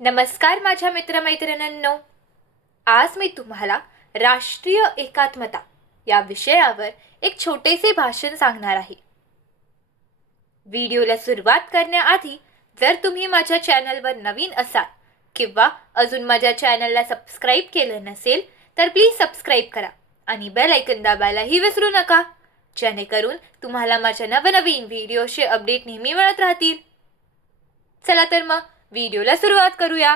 नमस्कार माझ्या मित्रमैत्रिणींनो. आज मी तुम्हाला राष्ट्रीय एकात्मता या विषयावर एक छोटेसे भाषण सांगणार आहे. व्हिडिओला सुरुवात करण्याआधी जर तुम्ही माझ्या चॅनलवर नवीन असाल किंवा अजून माझ्या चॅनलला सबस्क्राईब केलं नसेल तर प्लीज सबस्क्राईब करा आणि बेल आयकॉन दाबायलाही विसरू नका, जेणेकरून तुम्हाला माझ्या नवनवीन व्हिडिओचे अपडेट नेहमी मिळत राहतील. चला तर मग व्हिडिओला सुरुवात करूया.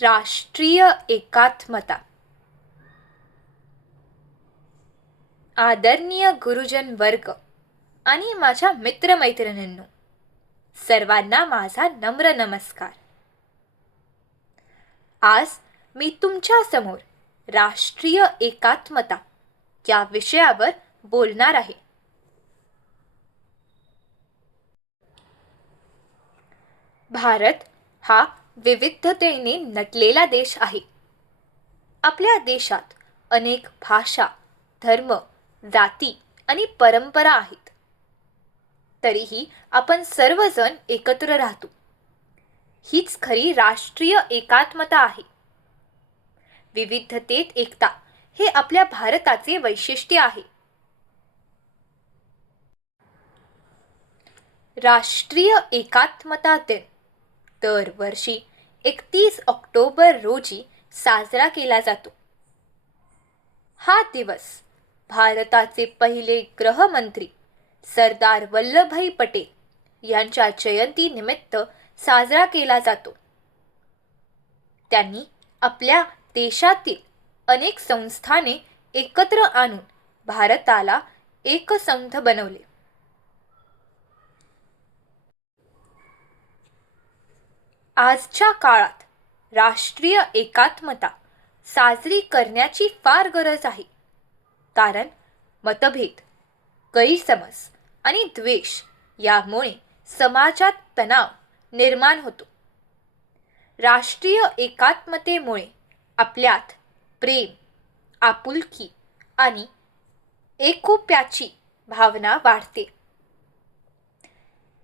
राष्ट्रीय एकात्मता. आदरणीय गुरुजन वर्ग आणि माझ्या मित्रमैत्रिणींनो, सर्वांना माझा नम्र नमस्कार. आज मी तुमच्या समोर राष्ट्रीय एकात्मता या विषयावर बोलणार आहे. भारत हा विविधतेने नटलेला देश आहे. आपल्या देशात अनेक भाषा, धर्म, जाती आणि परंपरा आहेत. तरीही आपण सर्वजण एकत्र राहतो. हीच खरी राष्ट्रीय एकात्मता आहे. विविधतेत एकता हे आपल्या भारताचे वैशिष्ट्य आहे. राष्ट्रीय एकात्मता दिन दरवर्षी 31 ऑक्टोबर रोजी साजरा केला जातो. हा दिवस भारताचे पहिले गृहमंत्री सरदार वल्लभभाई पटेल यांच्या जयंतीनिमित्त साजरा केला जातो. त्यांनी आपल्या देशातील अनेक संस्थाने एकत्र आणून भारताला एकसंध बनवले. आजच्या काळात राष्ट्रीय एकात्मता साजरी करण्याची फार गरज आहे, कारण मतभेद, गैरसमज आणि द्वेष यामुळे समाजात तणाव निर्माण होतो. राष्ट्रीय एकात्मतेमुळे आपल्यात प्रेम, आपुलकी आणि एकोप्याची भावना वाढते.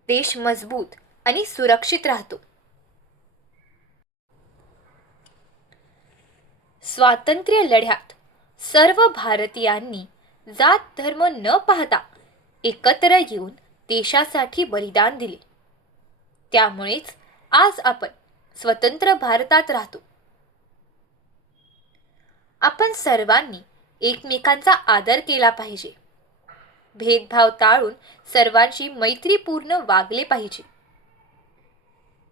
देश मजबूत आणि सुरक्षित राहतो. स्वातंत्र्य लढ्यात सर्व भारतीयांनी जात धर्म न पाहता एकत्र येऊन देशासाठी बलिदान दिले. त्यामुळेच आज आपण स्वतंत्र भारतात राहतो. आपण सर्वांनी एकमेकांचा आदर केला पाहिजे. भेदभाव टाळून सर्वांशी मैत्रीपूर्ण वागले पाहिजे.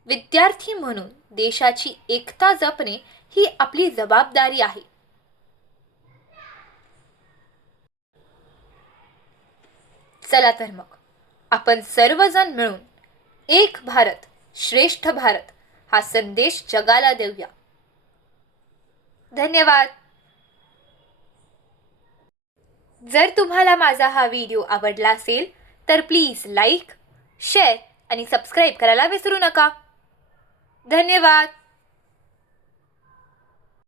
विद्यार्थी म्हणून देशाची एकता जपणे ही आपली जबाबदारी आहे. चला तर मग आपण सर्वजण मिळून एक भारत श्रेष्ठ भारत हा संदेश जगाला देऊया. धन्यवाद. जर तुम्हाला माझा हा व्हिडिओ आवडला असेल तर प्लीज लाईक, शेअर आणि सबस्क्राईब करायला विसरू नका. धन्यवाद.